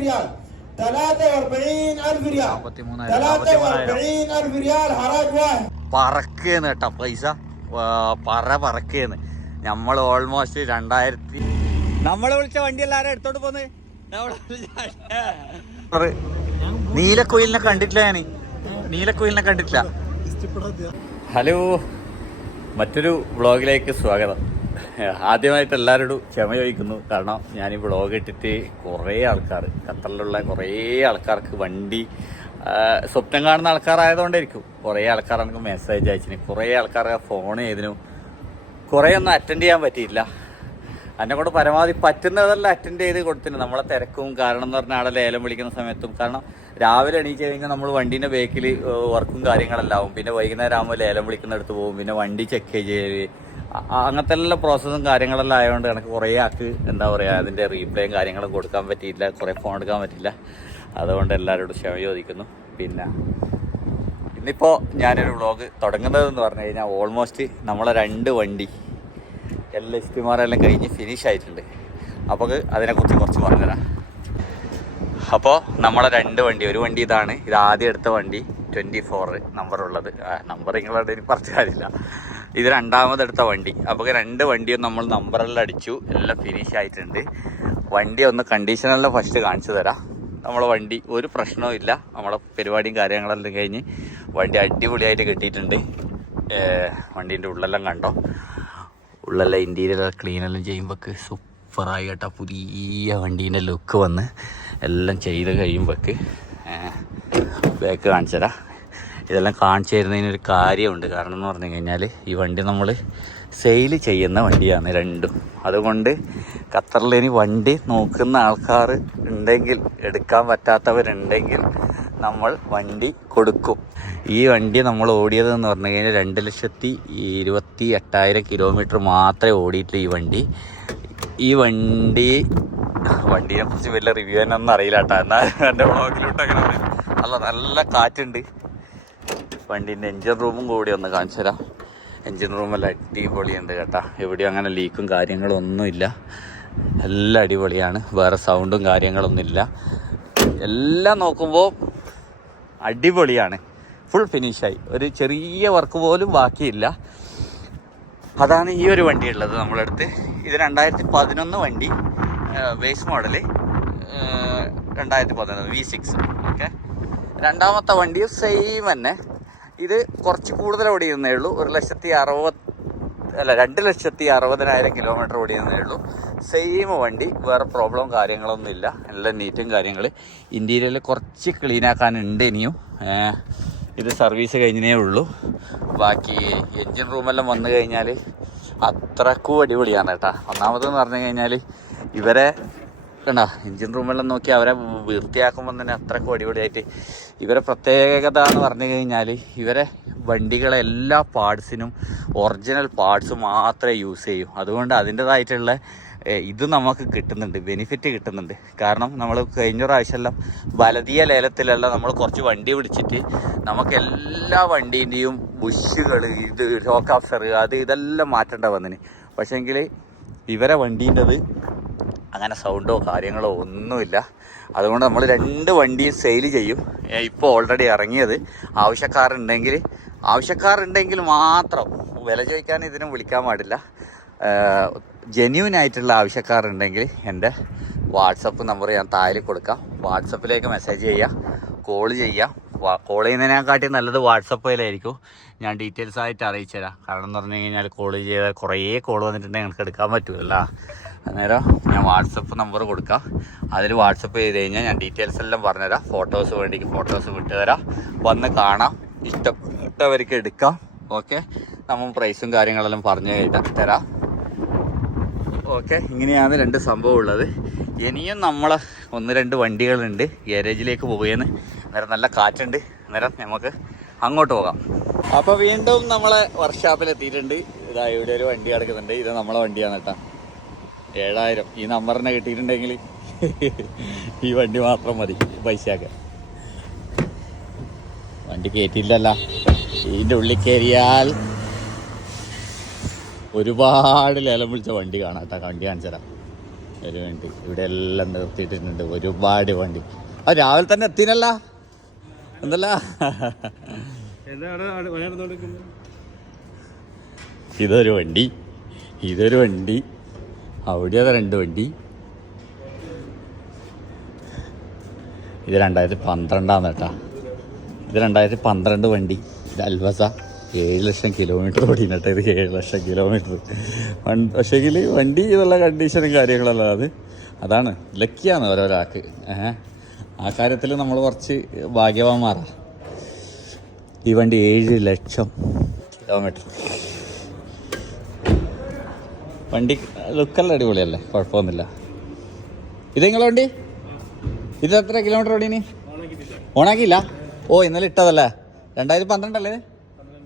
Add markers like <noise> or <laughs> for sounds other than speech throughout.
ريال 43000 ريال നാപ്പത്തിമൂന്നായിരം 43000 ريال حراج واحد പറക്കേന്ന് കേട്ടോ പൈസ ആ, പറ പറക്കേന്ന് നമ്മൾ ഓൾമോസ്റ്റ് രണ്ടായിരത്തി നമ്മളെ വിളിച്ച വണ്ടി എല്ലാരും എടുത്തോണ്ട് പോന്ന് നമ്മളെ വിളിച്ച- നീലക്കുയിലിനെ കണ്ടിട്ടില്ല ഞാൻ നീലക്കുയിലിനെ കണ്ടിട്ടില്ല ഹലോ മറ്റൊരു വ്ളോഗിലേക്ക് സ്വാഗതം ആദ്യമായിട്ട് എല്ലാവരോടും ക്ഷമ ചോദിക്കുന്നു. കാരണം ഞാൻ ഈ വ്ളോഗ് ഇട്ടിട്ട് കുറേ ആൾക്കാർ ഖത്തറിലുള്ള കുറേ ആൾക്കാർക്ക് വണ്ടി സ്വപ്നം കാണുന്ന ആൾക്കാരായതുകൊണ്ടായിരിക്കും. കുറേ ആൾക്കാർ എനിക്ക് മെസ്സേജ് അയച്ചിന് കുറേ ആൾക്കാർ ഫോൺ ചെയ്തിനും. കുറേ ഒന്നും അറ്റൻഡ് ചെയ്യാൻ പറ്റിയില്ല. എന്നെ കൊണ്ട് പരമാവധി പറ്റുന്നതെല്ലാം അറ്റൻഡ് ചെയ്ത് കൊടുത്തിന്. നമ്മളെ തിരക്കും കാരണം എന്ന് പറഞ്ഞാൽ ആളെ ലേലം വിളിക്കുന്ന സമയത്തും. കാരണം രാവിലെ എണീച്ച് കഴിഞ്ഞാൽ നമ്മൾ വണ്ടീന്റെ ബേക്കിൽ വർക്കും കാര്യങ്ങളെല്ലാം ആവും. പിന്നെ വൈകുന്നേരം ആകുമ്പോൾ ലേലം വിളിക്കുന്നിടത്ത് പോകും. പിന്നെ വണ്ടി ചെക്ക് അ- അങ്ങനത്തെ എല്ലാ പ്രോസസ്സും കാര്യങ്ങളെല്ലാം ആയതുകൊണ്ട് എനിക്ക് കുറേ ആൾക്ക് എന്താ പറയുക അതിന്റെ റീപ്ലേയും കാര്യങ്ങളും കൊടുക്കാൻ പറ്റിയില്ല കുറേ ഫോൺ എടുക്കാൻ പറ്റില്ല അതുകൊണ്ട് എല്ലാവരോടും ക്ഷമ ചോദിക്കുന്നു. പിന്നെ ഇന്നിപ്പോൾ ഞാനൊരു വ്ളോഗ് തുടങ്ങുന്നതെന്ന് പറഞ്ഞു കഴിഞ്ഞാൽ ഓൾമോസ്റ്റ് നമ്മളെ രണ്ട് വണ്ടി എല്ലാ ഇസ്തിമാരെല്ലാം കഴിഞ്ഞ് ഫിനിഷ് ആയിട്ടുണ്ട്. അപ്പോൾ അതിനെക്കുറിച്ച് കുറച്ച് പറഞ്ഞുതരാം. അപ്പോൾ നമ്മളെ രണ്ട് വണ്ടി ഒരു വണ്ടി ഇതാണ് ഇത് ആദ്യം എടുത്ത വണ്ടി ട്വന്റി ഫോർ നമ്പറുള്ളത് നമ്പർ നിങ്ങളുടെ എനിക്ക് പറഞ്ഞു കാര്യമില്ല. ഇത് രണ്ടാമതെടുത്ത വണ്ടി. അപ്പോൾ രണ്ട് വണ്ടിയും നമ്മൾ നമ്പറെല്ലാം അടിച്ചു. എല്ലാം ഫിനിഷ് ആയിട്ടുണ്ട്. വണ്ടി ഒന്ന് കണ്ടീഷനെല്ലാം ഫസ്റ്റ് കാണിച്ചു തരാം. നമ്മളെ വണ്ടി ഒരു പ്രശ്നവും ഇല്ല. നമ്മളെ പരിപാടിയും കാര്യങ്ങളെല്ലാം കഴിഞ്ഞ് വണ്ടി അടിപൊളിയായിട്ട് കിട്ടിയിട്ടുണ്ട്. വണ്ടീന്റെ ഉള്ളെല്ലാം കണ്ടോ? ഉള്ളെല്ലാം ഇന്റീരിയർ ക്ലീനെല്ലാം ചെയ്യുമ്പോൾ സൂപ്പറായി കേട്ടോ. പുതിയ വണ്ടീന്റെ ലുക്ക് വന്ന് എല്ലാം ചെയ്ത് കഴിയുമ്പോൾ ബാക്ക് കാണിച്ചു തരാം. ഇതെല്ലാം കാണിച്ചു തരുന്നതിനൊരു കാര്യമുണ്ട്. കാരണം എന്ന് പറഞ്ഞു കഴിഞ്ഞാൽ ഈ വണ്ടി നമ്മൾ സെയിൽ ചെയ്യുന്ന വണ്ടിയാണ് രണ്ടും. അതുകൊണ്ട് ഖത്തറിൽ ഇനി വണ്ടി നോക്കുന്ന ആൾക്കാർ ഉണ്ടെങ്കിൽ എടുക്കാൻ പറ്റാത്തവരുണ്ടെങ്കിൽ നമ്മൾ വണ്ടി കൊടുക്കും. ഈ വണ്ടി നമ്മൾ ഓടിയത് എന്ന് പറഞ്ഞു കഴിഞ്ഞാൽ രണ്ട് ലക്ഷത്തി ഇരുപത്തി എട്ടായിരം കിലോമീറ്റർ മാത്രമേ ഓടിയിട്ടുള്ളൂ ഈ വണ്ടി. ഈ വണ്ടി വണ്ടിയെ കുറിച്ച് വലിയ റിവ്യൂ തന്നെ ഒന്നും അറിയില്ല കേട്ടോ. എന്നാൽ എന്റെ ബ്ലോഗിലോട്ട് അങ്ങനെ അല്ല നല്ല കാറ്റുണ്ട്. വണ്ടീന്റെ എൻജിൻ റൂമും കൂടി ഒന്ന് കാണിച്ചു തരാം എൻജിൻ റൂമെല്ലാം അടിപൊളിയുണ്ട് കേട്ടോ. എവിടെയും അങ്ങനെ ലീക്കും കാര്യങ്ങളും ഒന്നുമില്ല എല്ലാം അടിപൊളിയാണ്. വേറെ സൗണ്ടും കാര്യങ്ങളൊന്നുമില്ല. എല്ലാം നോക്കുമ്പോൾ അടിപൊളിയാണ്. ഫുൾ ഫിനിഷായി ഒരു ചെറിയ വർക്ക് പോലും ബാക്കിയില്ല. അതാണ് ഈ ഒരു വണ്ടി ഉള്ളത് നമ്മളടുത്ത്. ഇത് രണ്ടായിരത്തി പതിനൊന്ന് വണ്ടി ബേസ് മോഡൽ രണ്ടായിരത്തി പതിനൊന്ന് വി സിക്സ് ഓക്കെ രണ്ടാമത്തെ വണ്ടിയും സെയിം തന്നെ. ഇത് കുറച്ച് കൂടുതൽ ഓടിയിരുന്നേ ഉള്ളൂ. ഒരു ലക്ഷത്തി അറുപത് അല്ല രണ്ട് ലക്ഷത്തി അറുപതിനായിരം കിലോമീറ്റർ ഓടിയുന്നേ ഉള്ളൂ. സെയിം വണ്ടി വേറെ പ്രോബ്ലം കാര്യങ്ങളൊന്നും ഇല്ല. എല്ലാം നീറ്റും കാര്യങ്ങൾ ഇന്റീരിയറിൽ കുറച്ച് ക്ലീൻ ആക്കാനുണ്ട് ഇനിയും. ഇത് സർവീസ് കഴിഞ്ഞേ ഉള്ളൂ. ബാക്കി എൻജിൻ റൂമെല്ലാം വന്നു കഴിഞ്ഞാൽ അത്രക്കും അടിപൊളിയാണ് കേട്ടാ. ഒന്നാമതെന്ന് പറഞ്ഞു കഴിഞ്ഞാൽ ഇവരെ കണ്ടാ എഞ്ചിൻ റൂമെല്ലാം നോക്കി അവരെ വൃത്തിയാക്കുമ്പോൾ തന്നെ അത്രക്കും അടിപൊളിയായിട്ട്. ഇവരെ പ്രത്യേകത എന്ന് പറഞ്ഞു കഴിഞ്ഞാൽ ഇവരെ വണ്ടികളെ എല്ലാ പാർട്സിനും ഒറിജിനൽ പാർട്സ് മാത്രമേ യൂസ് ചെയ്യൂ. അതുകൊണ്ട് അതിന്റെതായിട്ടുള്ള ഇത് നമുക്ക് കിട്ടുന്നുണ്ട് ബെനിഫിറ്റ് കിട്ടുന്നുണ്ട്. കാരണം നമ്മൾ കഴിഞ്ഞ പ്രാവശ്യമെല്ലാം വലതിയ ലേലത്തിലെല്ലാം നമ്മൾ കുറച്ച് വണ്ടി പിടിച്ചിട്ട് നമുക്ക് എല്ലാ വണ്ടീന്റെയും ബുഷുകൾ ഇത് ഷോക്ക് അഫ്സർ അത് ഇതെല്ലാം മാറ്റേണ്ട വന്നിന്. പക്ഷേങ്കിൽ ഇവരെ വണ്ടീന്റെത് അങ്ങനെ സൗണ്ടോ കാര്യങ്ങളോ ഒന്നുമില്ല. അതുകൊണ്ട് നമ്മൾ രണ്ട് വണ്ടിയും സെയിൽ ചെയ്യും. ഇപ്പോൾ ഓൾറെഡി ഇറങ്ങിയത്. ആവശ്യക്കാരുണ്ടെങ്കിൽ ആവശ്യക്കാരുണ്ടെങ്കിൽ മാത്രം വില ചോദിക്കാൻ ഇതിനും വിളിക്കാൻ പാടില്ല. ജെന്യൂൻ ആയിട്ടുള്ള ആവശ്യക്കാരുണ്ടെങ്കിൽ എന്റെ വാട്സപ്പ് നമ്പർ ഞാൻ താഴെ കൊടുക്കാം. വാട്സപ്പിലേക്ക് മെസ്സേജ് ചെയ്യാം കോൾ ചെയ്യാം. കോൾ ചെയ്യുന്നതിനെക്കാട്ടി നല്ലത് വാട്സപ്പിലായിരിക്കും ഞാൻ ഡീറ്റെയിൽസ് ആയിട്ട് അറിയിച്ചു തരാം. കാരണം എന്ന് പറഞ്ഞു കഴിഞ്ഞാൽ കോൾ ചെയ്താൽ കുറേ കോൾ വന്നിട്ടുണ്ടെങ്കിൽ നിങ്ങൾക്ക് എടുക്കാൻ പറ്റുമല്ല അന്നേരം ഞാൻ വാട്സപ്പ് നമ്പർ കൊടുക്കാം. അതിൽ വാട്സപ്പ് ചെയ്ത് കഴിഞ്ഞാൽ ഞാൻ ഡീറ്റെയിൽസ് എല്ലാം പറഞ്ഞുതരാം. ഫോട്ടോസ് വേണ്ടിക്ക് ഫോട്ടോസ് വിട്ടുതരാം. വന്ന് കാണാം. ഇഷ്ടപ്പെട്ടവർക്ക് എടുക്കാം. ഓക്കെ നമ്മൾ പ്രൈസും കാര്യങ്ങളെല്ലാം പറഞ്ഞു തരാം. ഓക്കെ ഇങ്ങനെയാണ് രണ്ട് സംഭവം ഉള്ളത്. ഇനിയും നമ്മളെ ഒന്ന് രണ്ട് വണ്ടികളുണ്ട്. ഗാരേജിലേക്ക് പോവുകയെന്ന് അന്നേരം നല്ല കാറ്റുണ്ട്. അന്നേരം നമുക്ക് അങ്ങോട്ട് പോകാം. അപ്പോൾ വീണ്ടും നമ്മളെ വർക്ക്ഷോപ്പിൽ എത്തിയിട്ടുണ്ട്. ഇതാ ഇവിടെ ഒരു വണ്ടി കിടക്കുന്നുണ്ട് ഇത് നമ്മളെ വണ്ടിയാണ് കേട്ടോ. ഏഴായിരം. ഈ നമ്പറിനെ കിട്ടിയിട്ടുണ്ടെങ്കിൽ ഈ വണ്ടി മാത്രം മതി. പൈസയൊക്കെ. വണ്ടി കയറ്റിയില്ലല്ല ഇതിന്റെ ഉള്ളിൽ കയറിയാൽ ഒരുപാട് ലേലം വിളിച്ച വണ്ടി കാണാം കേട്ടോ. വണ്ടി കാണിച്ചു തരാം. ഒരു വണ്ടി ഇവിടെ എല്ലാം നിർത്തിയിട്ടുണ്ട് ഒരുപാട് വണ്ടി. അത് രാവിലെ തന്നെ എത്തിനല്ല എന്തല്ല? ഇതൊരു വണ്ടി. ഇതൊരു വണ്ടി. അവിടെ അത് രണ്ട് വണ്ടി. ഇത് രണ്ടായിരത്തി പന്ത്രണ്ടാന്ന് കേട്ടാ ഇത് രണ്ടായിരത്തി പന്ത്രണ്ട് വണ്ടി. ഇത് അൽവസ ഏഴ് ലക്ഷം കിലോമീറ്റർ ഓടിയിട്ട് ഇത്. ഏഴ് ലക്ഷം കിലോമീറ്റർ. പക്ഷേങ്കിൽ വണ്ടി ഇതുള്ള കണ്ടീഷനും കാര്യങ്ങളല്ല അത് അതാണ്. ലക്കിയാണ് ഓരോരാൾക്ക് ഏഹ്? ആ കാര്യത്തിൽ നമ്മൾ കുറച്ച് ഭാഗ്യവാന്മാരാ. ഈ വണ്ടി ഏഴ് ലക്ഷം കിലോമീറ്റർ വണ്ടി ലുക്കെല്ലാം അടിപൊളിയല്ലേ? കുഴപ്പമൊന്നുമില്ല. ഇത് നിങ്ങളെ വണ്ടി? ഇത് എത്ര കിലോമീറ്റർ ഓടിനി ഓണാക്കിയില്ല? ഓ ഇന്നലെ ഇട്ടതല്ലേ? രണ്ടായിരത്തി പന്ത്രണ്ടല്ലേ?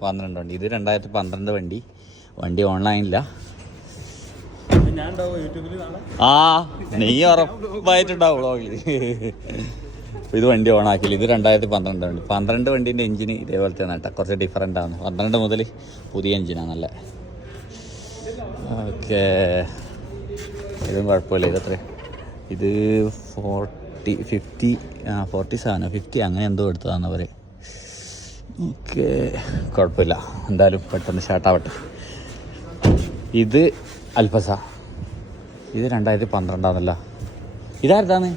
പന്ത്രണ്ട് വണ്ടി. ഇത് രണ്ടായിരത്തി പന്ത്രണ്ട് വണ്ടി. വണ്ടി ഓൺലൈനില്ല ആ നീ ഉറപ്പായിട്ടുണ്ടാവും വ്ളോഗിൽ ഇത് വണ്ടി ഓണാക്കില്ല ഇത് രണ്ടായിരത്തി പന്ത്രണ്ട് വണ്ടി. പന്ത്രണ്ട് വണ്ടീന്റെ എഞ്ചിന് ഇതേപോലത്തെ കേട്ടോ. കുറച്ച് ഡിഫറന്റ് ആണ്. പന്ത്രണ്ട് മുതൽ പുതിയ എഞ്ചിനാണ് നല്ല ഓക്കെ. ഇതും കുഴപ്പമില്ല. ഇതത്ര ഇത് ഫോർട്ടി ഫിഫ്റ്റി ആ ഫോർട്ടി സെവനോ ഫിഫ്റ്റി അങ്ങനെ എന്തോ എടുത്തതാണ് അവർ ഓക്കെ. കുഴപ്പമില്ല. എന്തായാലും പെട്ടെന്ന് സ്റ്റാർട്ടാവട്ടെ ഇത് അൽഫസ. ഇത് രണ്ടായിരത്തി പന്ത്രണ്ടാന്നല്ല ഇതാരതാണ്?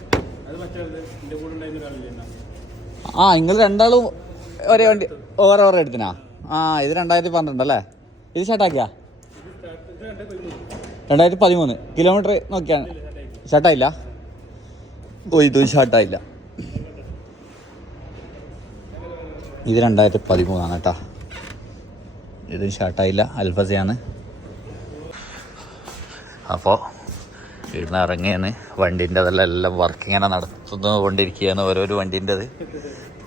ആ നിങ്ങൾ രണ്ടാളും ഒരേ വണ്ടി ഓരോ ഓരോ എടുത്തിനാ? ആ ഇത് രണ്ടായിരത്തി പന്ത്രണ്ട് അല്ലേ? ഇത് ചേട്ടാക്കിയാ രണ്ടായിരത്തി പതിമൂന്ന് കിലോമീറ്റർ നോക്കിയാണ്. ഷട്ടായില്ല ഓ ഇത് ഷട്ടായില്ല ഇത് രണ്ടായിരത്തി പതിമൂന്നാണ് കേട്ടാ. ഇതും ഷർട്ടായില്ല അൽഫസയാണ് അപ്പോൾ ഇവിടുന്ന് ഇറങ്ങിയാണ് വണ്ടീന്റെ അതെല്ലാം വർക്ക് ഇങ്ങനെ നടത്തുന്നു കൊണ്ടിരിക്കുകയാണ് ഓരോരോ വണ്ടീന്റെത്.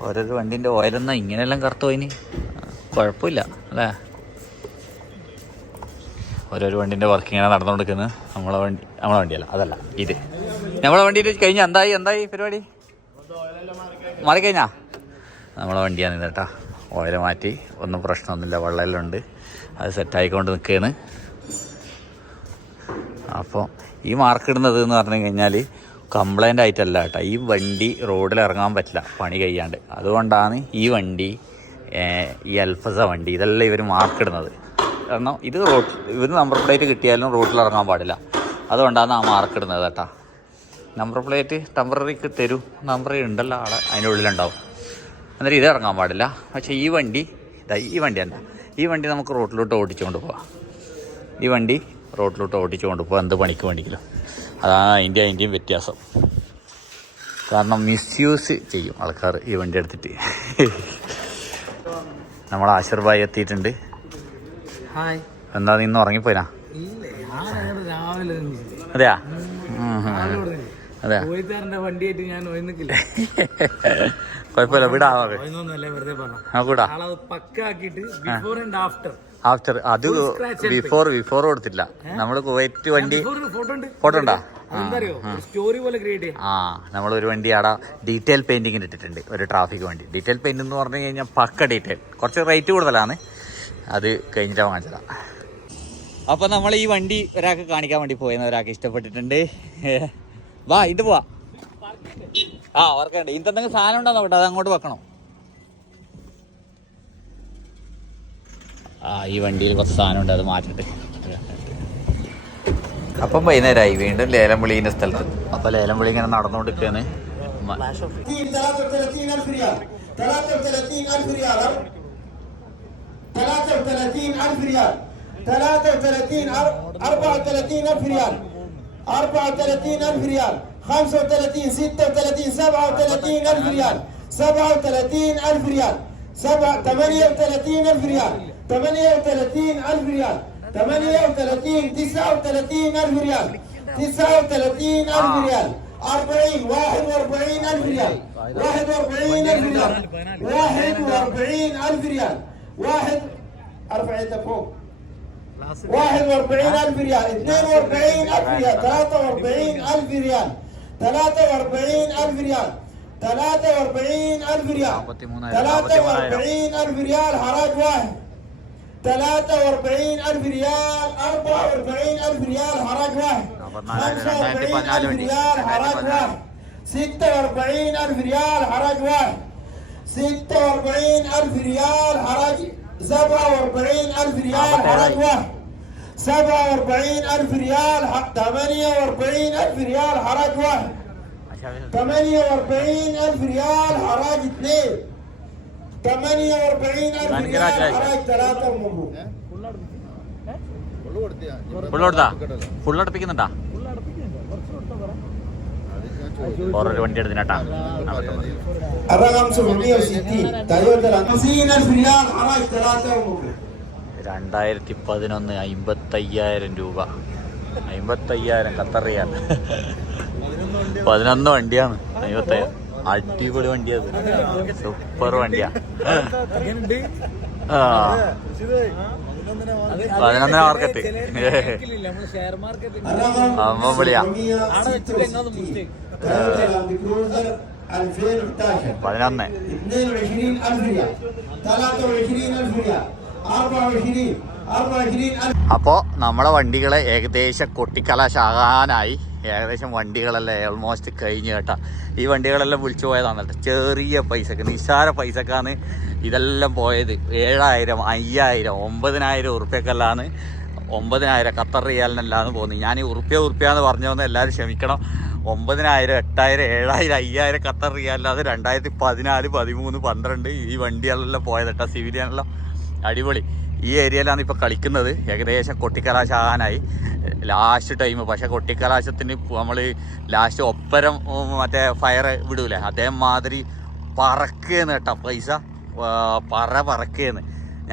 ഓരോരോ വണ്ടീന്റെ ഓയിലെന്നാ ഇങ്ങനെയെല്ലാം കറുത്തു പോയിന്. കുഴപ്പമില്ല അല്ലേ? ഓരോരോ വണ്ടീന്റെ വർക്ക് ഇങ്ങനെ നടന്നുകൊണ്ടിരിക്കുന്നത് നമ്മളെ വണ്ടി നമ്മളെ വണ്ടിയല്ല അതല്ല ഇത്. നമ്മളെ വണ്ടിയിൽ കഴിഞ്ഞ? എന്തായി എന്തായി പരിപാടി? മാറിക്കഴിഞ്ഞാ? നമ്മളെ വണ്ടിയാണ് ഇത് കേട്ടാ. ഓയിൽ മാറ്റി ഒന്നും പ്രശ്നമൊന്നുമില്ല വെള്ളമെല്ലാം ഉണ്ട്. അത് സെറ്റായിക്കൊണ്ട് നിൽക്കുകയാണ്. അപ്പോൾ ഈ മാർക്ക് ഇടുന്നത് എന്ന് പറഞ്ഞു കഴിഞ്ഞാൽ കംപ്ലൈന്റ് ആയിട്ടല്ല കേട്ടോ. ഈ വണ്ടി റോഡിൽ ഇറങ്ങാൻ പറ്റില്ല. പണി കഴിയാണ്ട്. അതുകൊണ്ടാണ് ഈ വണ്ടി ഈ അൽഫസ വണ്ടി ഇതെല്ലാം ഇവർ മാർക്ക് ഇടുന്നത്. കാരണം ഇത് റോഡ് ഇവർ നമ്പർ പ്ലേറ്റ് കിട്ടിയാലും റോഡിൽ ഇറങ്ങാൻ പാടില്ല. അതുകൊണ്ടാണ് ആ മാർക്ക് ഇടുന്നത് കേട്ടോ. നമ്പർ പ്ലേറ്റ് ടെമ്പററിക്ക് തരൂ. നമ്പർ ഉണ്ടല്ലോ ആളെ. അതിന്റെ ഉള്ളിലുണ്ടാവും. എന്നിട്ട് ഇത് ഇറങ്ങാൻ പാടില്ല. പക്ഷേ ഈ വണ്ടി ഈ വണ്ടി അല്ല ഈ വണ്ടി നമുക്ക് റോഡിലോട്ട് ഓടിച്ചുകൊണ്ട് പോവാം. ഈ വണ്ടി റോഡിലോട്ട് ഓടിച്ചുകൊണ്ട് പോകാം എന്ത് പണിക്ക് വേണ്ടിക്കലും അതാണ് അതിന്റെ അതിന്റെയും വ്യത്യാസം. കാരണം മിസ്യൂസ് ചെയ്യും ആൾക്കാർ ഈ വണ്ടി എടുത്തിട്ട്. നമ്മൾ ആശീർവായി എത്തിയിട്ടുണ്ട്. ഹായ് എന്താ നീ ഇന്ന് ഉറങ്ങിപ്പോയിനാ? അതെയാ. അതെയാ? വണ്ടിയായിട്ട് ഞാൻ കുഴപ്പമില്ല വിടാ നമുക്ക് ബിഫോർ ആൻഡ് ആഫ്റ്റർ ആഫ്റ്റർ അത് ബിഫോർ ബിഫോർ കൊടുത്തില്ല. നമ്മൾ കുവൈറ്റ് വണ്ടി ഫോട്ടോ ഉണ്ട്. സ്റ്റോറി പോലെ ക്രിയേറ്റ് ആ നമ്മൾ ഒരു വണ്ടി ആടാ ഡീറ്റെയിൽ പെയിന്റിങ്ങിന് ഇട്ടിട്ടുണ്ട്. ഒരു ട്രാഫിക് വണ്ടി. ഡീറ്റെയിൽ പെയിന്റ് എന്ന് പറഞ്ഞു കഴിഞ്ഞാൽ പക്ക ഡീറ്റെയിൽ കുറച്ച് റേറ്റ് കൂടുതലാണ്. അത് കഴിഞ്ഞിട്ട് വാങ്ങിച്ചതാ. അപ്പൊ നമ്മൾ ഈ വണ്ടി ഒരാൾക്ക് കാണിക്കാൻ വേണ്ടി പോയെന്ന് ഒരാൾക്ക് ഇഷ്ടപ്പെട്ടിട്ടുണ്ട്. വാ ഇത് പോവാ. ആ ഓർക്കണ്ട് ഇന്നെന്തെങ്കിലും സാധനം ഉണ്ടോ നോക്കട്ടെ. അത് അങ്ങോട്ട് വെക്കണം? ആ ഈ വണ്ടിയിൽ കുറച്ച് സാധനം ഉണ്ട് അത് മാറ്റിട്ട് അപ്പം വൈകുന്നേരമായി വീണ്ടും ലേലം വിളിക്കുന്ന സ്ഥലത്ത് അപ്പൊ ലേലം വിളി ഇങ്ങനെ നടന്നുകൊണ്ടിരിക്കുകയാണ് മ- 33000 ريال 33000 ريال 33000 ريال 33 34000 ريال 38 ألف ريال 38 39 ألف ريال 39 ألف ريال 40 41 ألف ريال 41 ألف ريال 41 ألف ريال 1 أرفع يدك فوق 41 ألف ريال 42 ألف ريال 43 ألف ريال 43 ألف ريال 43 ألف ريال 43 ألف ريال حراج واحد 43 ألف ريال 44 ألف ريال حراج واحد. 45 ألف ريال حراج واحد. 46 ألف ريال حراج واحد. 46 ألف ريال حراج 47 ألف ريال حراج واحد. 47 ألف ريال 48 ألف ريال حراج واحد. 48 ألف ريال حراج اثنين. തമനിയ അവർ ഫുൾ വണ്ടി എടുത്തിട്ടാ രണ്ടായിരത്തി പതിനൊന്ന് അമ്പത്തയ്യായിരം രൂപ. അമ്പത്തയ്യായിരം കത്തറിയാൽ പതിനൊന്ന് വണ്ടിയാണ്. അമ്പത്തയ്യായിരം. അടിപൊളി വണ്ടിയത് സൂപ്പർ വണ്ടിയാ. പതിനൊന്നര മാർക്കറ്റ്. അമ്മ വിളിയാ. പതിനൊന്ന്. അപ്പോ നമ്മളെ വണ്ടികളെ ഏകദേശം കൊട്ടിക്കലാശാകാനായി ഏകദേശം വണ്ടികളല്ലേ ഓൾമോസ്റ്റ് കഴിഞ്ഞ് കേട്ടാ. ഈ വണ്ടികളെല്ലാം വിളിച്ചു പോയതാണ് കേട്ടോ ചെറിയ പൈസക്ക് നിസ്സാര പൈസക്കാണ് ഇതെല്ലാം പോയത്. ഏഴായിരം അയ്യായിരം ഒമ്പതിനായിരം ഉറുപ്പ്യക്കല്ലാന്ന് ഒമ്പതിനായിരം ഖത്തർ റിയാലിനല്ലാന്ന് പോകുന്നത്. ഞാൻ ഈ ഉറുപ്പ്യ ഉറുപ്പ്യാന്ന് പറഞ്ഞോന്ന് എല്ലാവരും ക്ഷമിക്കണം. ഒമ്പതിനായിരം എട്ടായിരം ഏഴായിരം അയ്യായിരം ഖത്തർ റിയാലല്ലാതെ രണ്ടായിരത്തി പതിനാല് പതിമൂന്ന് പന്ത്രണ്ട് ഈ വണ്ടികളെല്ലാം പോയത് കേട്ടോ സിവിലിയനെല്ലാം അടിപൊളി. ഈ ഏരിയയിലാണ് ഇപ്പോൾ കളിക്കുന്നത്. ഏകദേശം കൊട്ടിക്കലാശാകാനായി ലാസ്റ്റ് ടൈം പക്ഷെ കൊട്ടിക്കലാശത്തിന് നമ്മൾ ലാസ്റ്റ് ഒപ്പരം മറ്റേ ഫയർ വിടൂലേ? അതേമാതിരി പറക്കുകയെന്ന് കേട്ടോ പൈസ. പറ പറക്കുകയെന്ന്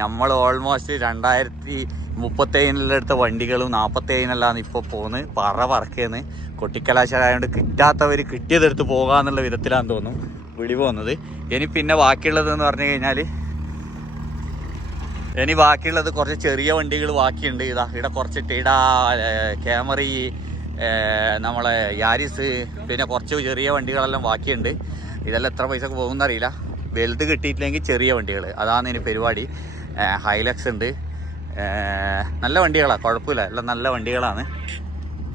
നമ്മൾ ഓൾമോസ്റ്റ് രണ്ടായിരത്തി മുപ്പത്തേഴിനെടുത്ത വണ്ടികളും നാൽപ്പത്തേഴിനെല്ലാം ഇപ്പോൾ പോകുന്നത് പറ പറക്കുകയെന്ന് കൊട്ടിക്കലാശാലായതുകൊണ്ട് കിട്ടാത്തവർ കിട്ടിയതെടുത്ത് പോകാന്നുള്ള വിധത്തിലാണെന്ന് തോന്നുന്നു. വിളി പോകുന്നത് ഇനി പിന്നെ ബാക്കിയുള്ളതെന്ന് പറഞ്ഞു കഴിഞ്ഞാൽ ഇനി ബാക്കിയുള്ളത് കുറച്ച് ചെറിയ വണ്ടികൾ ബാക്കിയുണ്ട്. ഇതാ ഇവിടെ കുറച്ച് ടീഡ ക്യാമറി നമ്മളെ യാരിസ് പിന്നെ കുറച്ച് ചെറിയ വണ്ടികളെല്ലാം ബാക്കിയുണ്ട്. ഇതെല്ലാം എത്ര പൈസ പോകുമെന്ന് അറിയില്ല വലുത് കിട്ടിയിട്ടില്ലെങ്കിൽ ചെറിയ വണ്ടികൾ. അതാണ് ഇനി പരിപാടി. ഹൈലക്സ് ഉണ്ട്. നല്ല വണ്ടികളാണ് കുഴപ്പമില്ല. എല്ലാം നല്ല വണ്ടികളാണ്.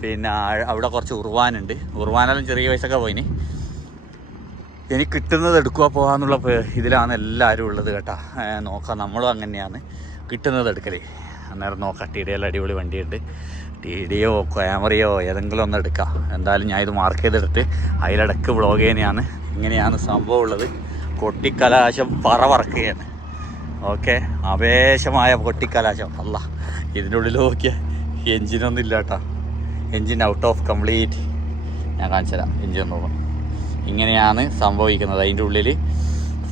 പിന്നെ അവിടെ കുറച്ച് ഉറുവാനുണ്ട് ഉറുവാനെല്ലാം ചെറിയ പൈസ ഒക്കെ പോയിന്. ഇനി കിട്ടുന്നത് എടുക്കുക പോകാന്നുള്ള ഇതിലാണ് എല്ലാവരും ഉള്ളത് കേട്ടാ. നോക്കാം നമ്മളും അങ്ങനെയാണ്. കിട്ടുന്നത് എടുക്കലേ. അന്നേരം നോക്കാം ടി ഡിയിൽ അടിപൊളി വണ്ടിയുണ്ട്. ടി ഡിയോ ക്യാമറയോ ഏതെങ്കിലും ഒന്ന് എടുക്കാം. എന്തായാലും ഞാൻ ഇത് മാർക്ക് ചെയ്തെടുത്ത് അതിലിടക്ക് വ്ളോഗ് ചെയ്യുന്നതാണ്. ഇങ്ങനെയാണ് സംഭവം ഉള്ളത്. കൊട്ടിക്കലാശം പറ വറക്കുകയാണ്. ഓക്കെ ആവേശമായ കൊട്ടിക്കലാശം. അല്ല ഇതിന്റെ ഉള്ളിൽ നോക്കിയ എൻജിനൊന്നും ഇല്ല കേട്ടോ. എൻജിൻ ഔട്ട് ഓഫ് കംപ്ലീറ്റ് ഞാൻ കാണിച്ചു തരാം എൻജിൻ നോക്കാം. ഇങ്ങനെയാണ് സംഭവിക്കുന്നത്. അതിന്റെ ഉള്ളിൽ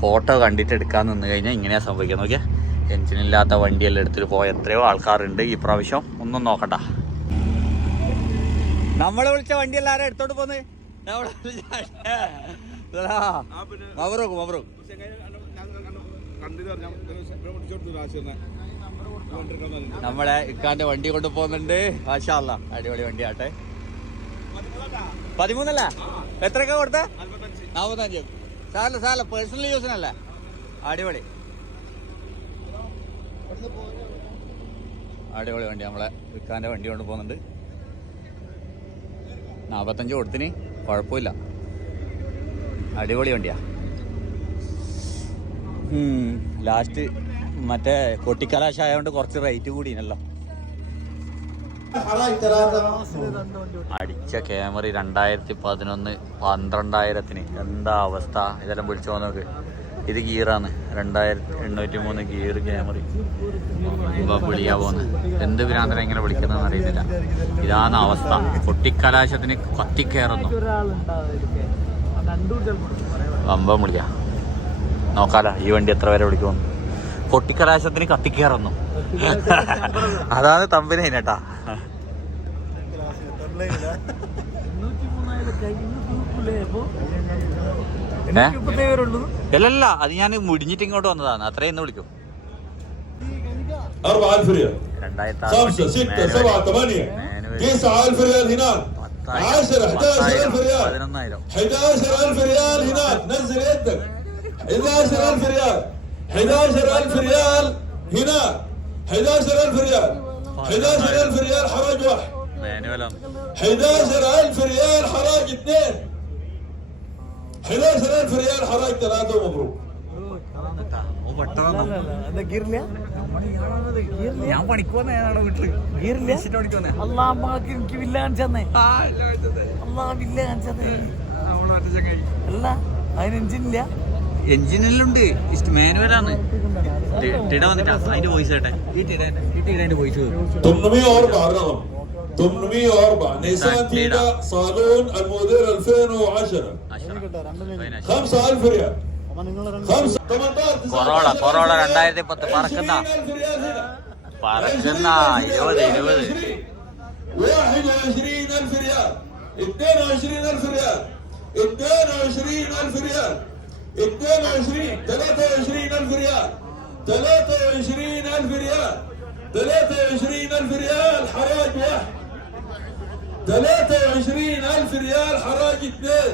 ഫോട്ടോ കണ്ടിട്ട് എടുക്കാൻ നിന്ന് കഴിഞ്ഞാൽ ഇങ്ങനെയാണ് സംഭവിക്കുന്നത്. ഓക്കെ എൻജിനില്ലാത്ത വണ്ടിയെല്ലാം എടുത്തിട്ട് പോയ എത്രയോ ആൾക്കാരുണ്ട്. ഈ പ്രാവശ്യം ഒന്നും നോക്കണ്ട. നമ്മളെ വിളിച്ച വണ്ടി എല്ലാരും എടുത്തോണ്ട് പോന്ന്? നമ്മളെ ഇക്കാന്റെ വണ്ടി കൊണ്ടുപോകുന്നുണ്ട് മാഷാല്ല അടിപൊളി വണ്ടി ആട്ടെ പതിമൂന്നല്ലേ? എത്രയൊക്കെ കൊടുത്ത? നാൽപ്പത്തഞ്ച് സാറല്ല സാറല്ല പേഴ്സണൽ യൂസിനല്ലേ അടിപൊളി. അടിപൊളി വണ്ടി നമ്മളെ വിൽക്കാന്റെ വണ്ടി കൊണ്ട് പോകുന്നുണ്ട്. നാൽപ്പത്തഞ്ച് കൊടുത്തിന്. കുഴപ്പമില്ല. അടിപൊളി വണ്ടിയാ. ലാസ്റ്റ് മറ്റേ കൊട്ടിക്കലാശായ കൊണ്ട് കുറച്ച് റേറ്റ് കൂടിയല്ലോ അടിച്ച ക്യാമറ രണ്ടായിരത്തി പതിനൊന്ന് പന്ത്രണ്ടായിരത്തിന്. എന്താ അവസ്ഥ? ഇതെല്ലാം വിളിച്ചു നോക്ക്. ഇത് ഗിയറാണ് രണ്ടായിരത്തി എണ്ണൂറ്റി മൂന്ന് ഗിയർ ക്യാമറ വിളിയാ പോകുന്നത് എന്ത് ഭ്രാന്തരം എങ്ങനെ വിളിക്കുന്നതെന്ന് അറിയുന്നില്ല ഇതാണ് അവസ്ഥ. കൊട്ടിക്കലാശത്തിന് കത്തിക്കയറുന്നു വമ്പം വിളിയാ. നോക്കാലോ ഈ വണ്ടി എത്ര വരെ വിളിക്കുമെന്ന്. കൊട്ടിക്കലാശത്തിന് കത്തിക്കയറുന്നു അതാണ് തമ്പിനെ കേട്ടാ. അല്ലല്ല അത് ഞാൻ മുടിഞ്ഞിട്ട് ഇങ്ങോട്ട് വന്നതാണ് അത്രയും ഇന്ന് വിളിക്കും 4000 ريال രണ്ടായിരത്തി خمسة ستة سبعة ثمانية تسعة ألف ريال هناك عشرة 11000 ريال പതിനൊന്നായിരം 11000 ريال هناك نزل يدك 11000 ريال 11000 ريال هناك 11000 ريال 11000 ريال حراج واحد മാനുവലാണ് 11000 ريال حراج اثنين 11000 ريال حراج ثلاثة ومبروك ഗീറില്ല ഞാൻ പണിക്ക് വന്നേനാണ് വീട്ടില് ഗീറില്ല അല്ലാ അമ്മക്ക് എനിക്ക് വില്ല കാണിച്ചന്നേ അല്ലാ വില്ല കാണിച്ചന്നേ അല്ല അതിന് എഞ്ചിനില്ല എഞ്ചിനിലുണ്ട് മാനുവലാണ് ടിട വന്നിട്ടാ അതിന്റെ വോയിസ് കേട്ടെ ഈ ടിട ഈ ടിടന്റെ വോയിസ് 804 الرقم 804 نيسان نيسان تيدا صالون الموديل 2010 5000 ريال 5 18 കൊറോള കൊറോള രണ്ടായിരത്തി പത്ത് പറക്കുന്ന 20000 ريال هنا പറക്കുന്ന ഇരുപത് ഇരുപത് 21000 ريال 22000 ريال 22000 ريال 23000 ريال حراج اثنين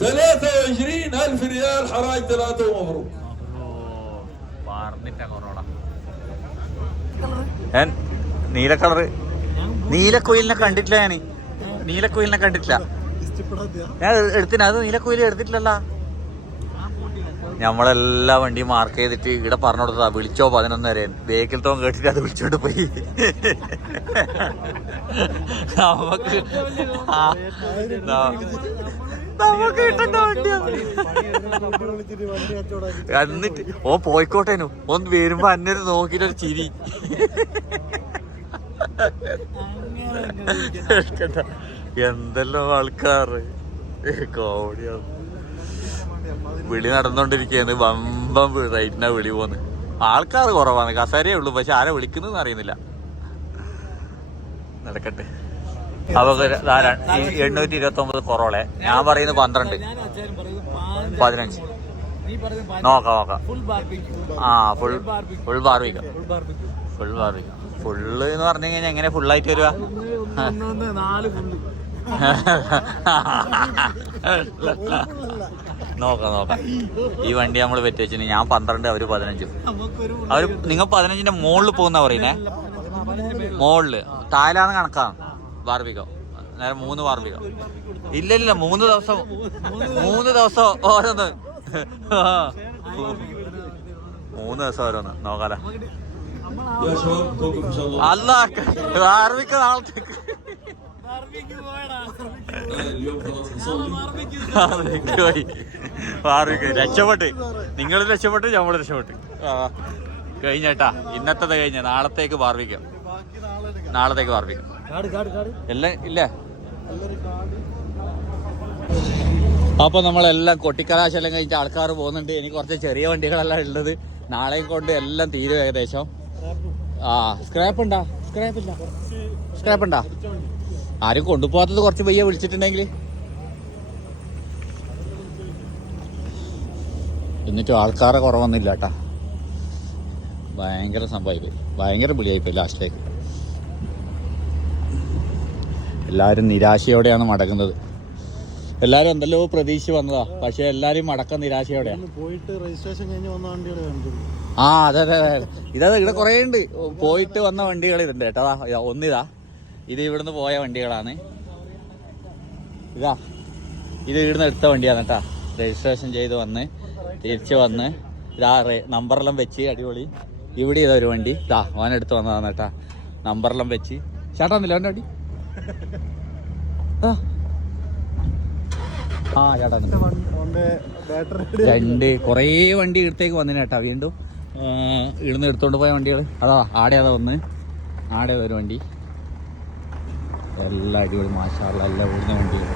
23000 ريال حراج ثلاثة ومبروك പറഞ്ഞിട്ട കൊറോള ഞാൻ നീല കളറ് നീലക്കുയിലിനെ കണ്ടിട്ടില്ല ഞാൻ നീലക്കുയിലിനെ കണ്ടിട്ടില്ല ഞാൻ എടുത്തിന് അത് നീലക്കുയിൽ എടുത്തിട്ടില്ലല്ല നമ്മളെല്ലാ വണ്ടിയും മാർക്ക് ചെയ്തിട്ട് ഇവിടെ പറഞ്ഞു കൊടുത്തതാ വിളിച്ചോ പതിനൊന്ന് വരെ. ബേക്കിൽ തോൻ കേട്ടിട്ട് അത് വിളിച്ചോണ്ട് പോയി. നമുക്ക് ആ, ന- നമുക്ക് കിട്ടേണ്ട വണ്ടിയാണ് എന്നിട്ട് ഓ പോയിക്കോട്ടേനു. ഒന്ന് വരുമ്പോ അന്നത് നോക്കിട്ടൊരു ചിരി. എന്തെല്ലോ ആൾക്കാർ കോമഡിയാണ്. വിളി നടന്നുകൊണ്ടിരിക്കുകയാണ് വമ്പം റൈറ്റിനാ വിളി പോന്ന്. ആൾക്കാർ കുറവാണ്. കസേരയേ ഉള്ളൂ. പക്ഷെ ആരെ വിളിക്കുന്നതെന്ന് അറിയുന്നില്ല. നടക്കട്ടെ. അപ്പൊ എണ്ണൂറ്റി ഇരുപത്തി ഒമ്പത് കൊറോളെ. ഞാൻ പറയുന്നത് പന്ത്രണ്ട്. പതിനഞ്ച്. നോക്കാം നോക്കാം. ആ full full barbecue full barbecue full full എന്ന് പറഞ്ഞു കഴിഞ്ഞാൽ എങ്ങനെ ഫുള്ളായിട്ട് വരുക? നാല് <laughs> നോക്കാം നോക്കാം. ഈ വണ്ടി നമ്മൾ പറ്റി വെച്ചിട്ട് ഞാൻ പന്ത്രണ്ട് അവർ പതിനഞ്ചും. അവർ നിങ്ങൾ പതിനഞ്ചിന്റെ മുകളിൽ പോകുന്ന പറയുന്നേ? മുകളിൽ തായ്ലാന്ന് കണക്കാണ് ബാർബിക്കോ നേരെ മൂന്ന് ബാർബിക്കോ ഇല്ല ഇല്ല മൂന്ന് ദിവസം മൂന്ന് ദിവസം ഓരോന്ന്. മൂന്ന് ദിവസം ഓരോന്ന്. നോക്കാലോ. അല്ല ബാർബിക്കോ നാളത്തേക്ക്. രക്ഷപ്പെട്ട്. നിങ്ങൾ രക്ഷപ്പെട്ട് നമ്മൾ രക്ഷപ്പെട്ട്. കഴിഞ്ഞേട്ടാ ഇന്നത്തെ കഴിഞ്ഞ. നാളത്തേക്ക് പാർപ്പിക്കാം നാളത്തേക്ക് പാർപ്പിക്കാം എല്ലാം ഇല്ല. അപ്പൊ നമ്മളെല്ലാം കൊട്ടിക്കലാശെല്ലാം കഴിച്ച ആൾക്കാർ പോകുന്നുണ്ട്. എനിക്ക് കുറച്ച് ചെറിയ വണ്ടികളെല്ലാം ഉള്ളത്. നാളെ കൊണ്ട് എല്ലാം തീരും ഏകദേശം. ആ സ്ക്രാപ്പ് ഉണ്ടാ? സ്ക്രാപ്പ് ഇല്ല. സ്ക്രാപ്പ് ഉണ്ടാ? ആരും കൊണ്ടുപോകാത്തത് കുറച്ച് പയ്യെ വിളിച്ചിട്ടുണ്ടെങ്കിൽ. എന്നിട്ടും ആൾക്കാരെ കുറവൊന്നുമില്ല കേട്ടാ. ഭയങ്കര സംഭവമായി ഭയങ്കര പിളിയായിപ്പോയി ലാസ്റ്റിലേക്ക്. എല്ലാവരും നിരാശയോടെയാണ് മടങ്ങുന്നത്. എല്ലാവരും എന്തല്ലോ പ്രതീക്ഷ വന്നതാ. പക്ഷെ എല്ലാവരും മടക്കം നിരാശയോടെയാണ് പോയിട്ട് രജിസ്ട്രേഷൻ കഴിഞ്ഞ് വന്ന വണ്ടികളെ ആ അതെ അതെ അതെ. ഇതാ ഇവിടെ കുറേ ഉണ്ട് പോയിട്ട് വന്ന വണ്ടികൾ ഇതുണ്ട് കേട്ടോ. ഒന്നിതാ. ഇത് ഇവിടുന്ന് പോയ വണ്ടികളാണ്. ഇതാ ഇത് ഇവിടുന്ന് എടുത്ത വണ്ടിയാണ് കേട്ടാ. രജിസ്ട്രേഷൻ ചെയ്ത് വന്ന് തിരിച്ച് വന്ന് ഇതാ നമ്പറെല്ലാം വെച്ച് അടിപൊളി. ഇവിടെ ഇതാ ഒരു വണ്ടി. ഇതാ ഓൻ എടുത്ത് വന്നതാണ് കേട്ടാ. നമ്പറെല്ലാം വെച്ച്. ചേട്ടാന്നില്ല അവന്റെ വണ്ടി ആ. ചേട്ടാ രണ്ട് കുറേ വണ്ടി ഇടത്തേക്ക് വന്നിന് കേട്ടാ വീണ്ടും. ഇവിടുന്ന് എടുത്തോണ്ട് പോയ വണ്ടികൾ അതാ ആടെ അതാ ഒന്ന് ആടെ ഒരു വണ്ടി. എല്ലാം അടിപൊളി മാഷാറുള്ള എല്ലാം ഓടുന്ന വണ്ടിയും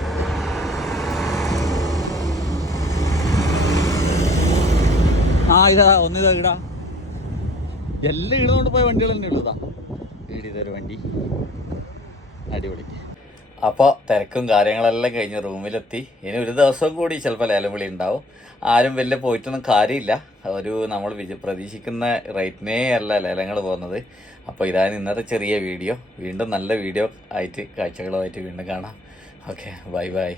ആ ഇതാ ഒന്നിതാ ഇടാ. എല്ലാം ഇടുന്നോണ്ട് പോയ വണ്ടികൾ തന്നെ ഇതാ. ഇതൊരു വണ്ടി. അടിപൊളി. അപ്പോൾ തിരക്കും കാര്യങ്ങളെല്ലാം കഴിഞ്ഞ് റൂമിലെത്തി. ഇനി ഒരു ദിവസം കൂടി ചിലപ്പോൾ ലേലം വിളി ഉണ്ടാവും. ആരും വലിയ പോയിട്ടൊന്നും കാര്യമില്ല. ഒരു നമ്മൾ വിജ പ്രതീക്ഷിക്കുന്ന റേറ്റിനേ അല്ല ലേലങ്ങൾ പോകുന്നത്. അപ്പോൾ ഇതാണ് ഇന്നത്തെ ചെറിയ വീഡിയോ. വീണ്ടും നല്ല വീഡിയോ ആയിട്ട് കാഴ്ചകളുമായിട്ട് വീണ്ടും കാണാം. Okay bye bye.